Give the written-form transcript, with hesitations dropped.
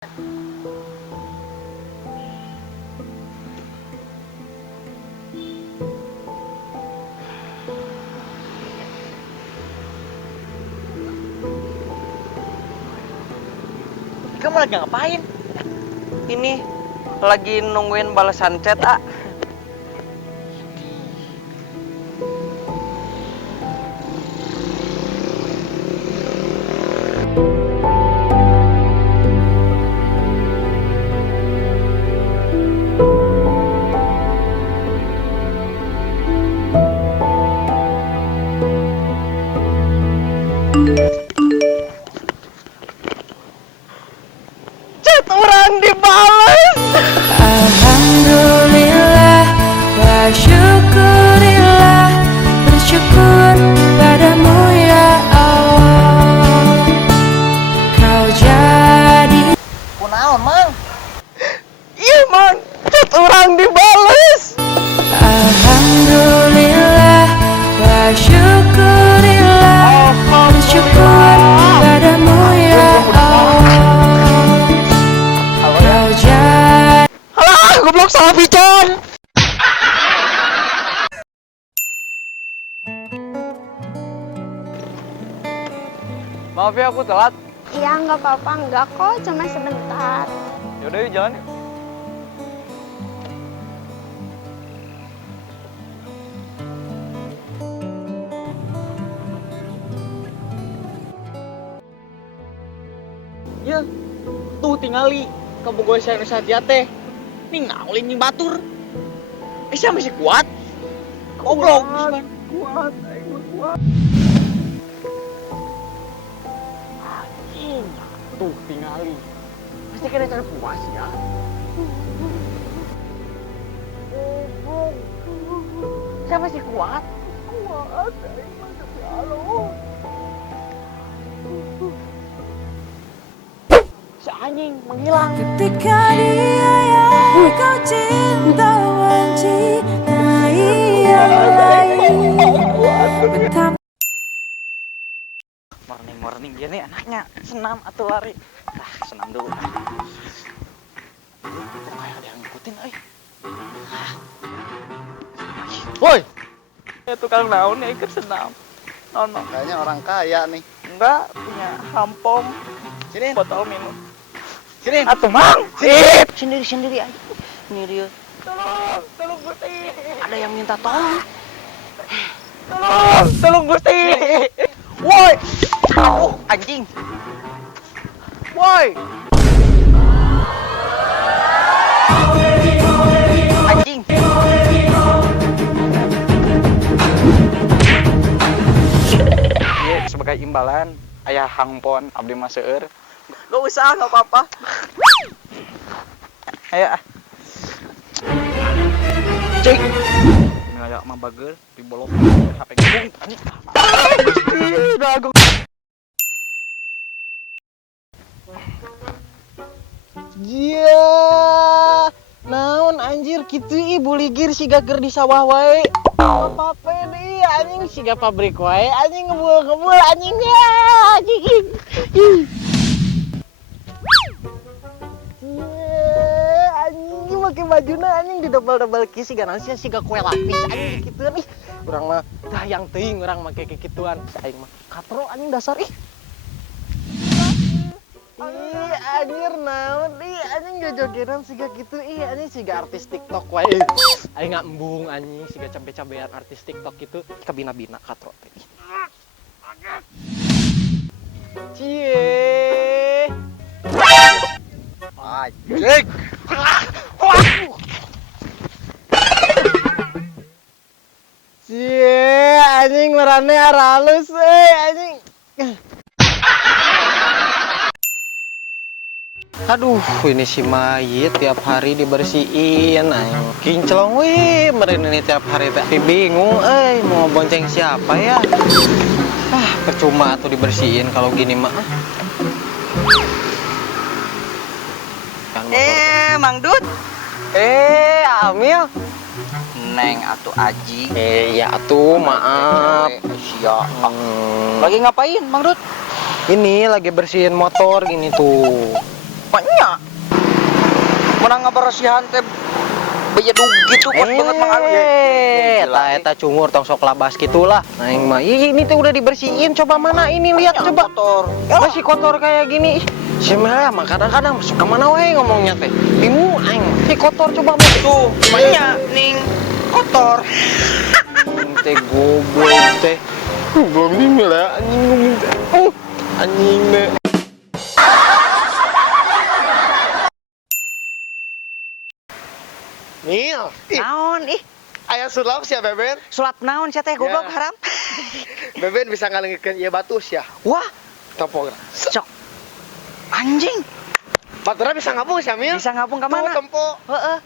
Kamu lagi ngapain? Ini lagi nungguin balasan chat, A. Chat orang dibales. Alhamdulillah wa syukurillah, bersyukur padamu ya Allah. Kau jadi Kunaon, Mang? Iya, Mang. Chat orang dibales. Alhamdulillah wa syukurillah, bersyukur padamu ya Allah. Kau jadi Alah, goblok salah pican. Maaf ya aku telat. Iya, nggak apa-apa, nggak kok, cuma sebentar. Yaudah yuk jalan yuk. Ya, tuh tingali kabogoh saya Nusa teh. Nih ngaulin yang batur. Saya masih kuat. Goblok. Kuat, kuat. Anjing, tuh tingali. Pasti kena cara puas ya. Goblok. Saya masih kuat. Kuat, aing mah demi Allah. Si anjing menghilang. ketika dia yang kau cinta mencintai yang lain. Betapa Morning dia nih anaknya senam atau lari. Senam dulu. Kok kayak ada yang ngikutin, Woi, tukang naon ya ikut senam. Naon. Kayaknya orang kaya nih. Enggak, punya hampom. Sini. Botol minum. Sini. Atuh, Mang. Sip. Sendiri aja. Sendiri. Tolong Gusti. Ada yang minta tolong. Tolong Gusti. Woi. Aduh, anjing. Woi. Anjing. Iya, sebagai imbalan ayah hangpon abdi mah seueur. Gak usah, gak apa-apa. Ayo ah. Cek. Ini aya mah bagel dibolok HP gabung anjing. Dago. Iya. Naon anjir kitu ibu ligir siga keur di sawah wae. Apa-apa deui anjing siga pabrik wae anjing ngebul anjing ya. Anjing. Anjing make bajuna anjing di double ki siga naon siga kue lapis anjing kituan ih. Urang mah tah yang teuing urang make kikituan. Aing mah katro anjing dasar ih. Ih anjir naon ih anjing jojogenan siga gitu ih anjing siga artis TikTok wae. Aing nggak embung anjing siga cabe-cabean artis TikTok gitu kabina-bina katro teh. Cie. Anjing. Cie anjing merane aralus anjing. Aduh, ini si mayit tiap hari dibersihin, kinclong wih, meren ini tiap hari tapi bingung, mau bonceng siapa ya? Percuma tuh dibersihin kalau gini mah. Mang Dut. Amil. Neng atuh Aji. Ya atuh, maaf. Sia. Lagi ngapain, Mang Dut? Ini lagi bersihin motor gini tuh. Banyak. menang ngabarasihan teh baya dug gitu kuat banget mang anu ya. Eta cungur tong sok labas gitulah. Aing mah ini teh udah dibersihin, coba mana ini lihat coba. Kotor. Masih kotor kayak gini. Si Mela mah kadang-kadang masuk ke mana we ngomongnya teh. Bingung aing. Kotor coba mah. Tuh, banyak ning kotor. Teh goblok teh. Goblok nih Mela anjing. Anjing teh. Mil. Naon ih? Aya sulap sia Beben. Sulap naon sia teh goblok Ya. haram. Beben bisa ngalengkeun ieu batus ya. Wah, Topog. cok. Anjing, Batura bisa ngapung sia Mil. bisa ngapung ka Tuh mana? tempo. Heeh.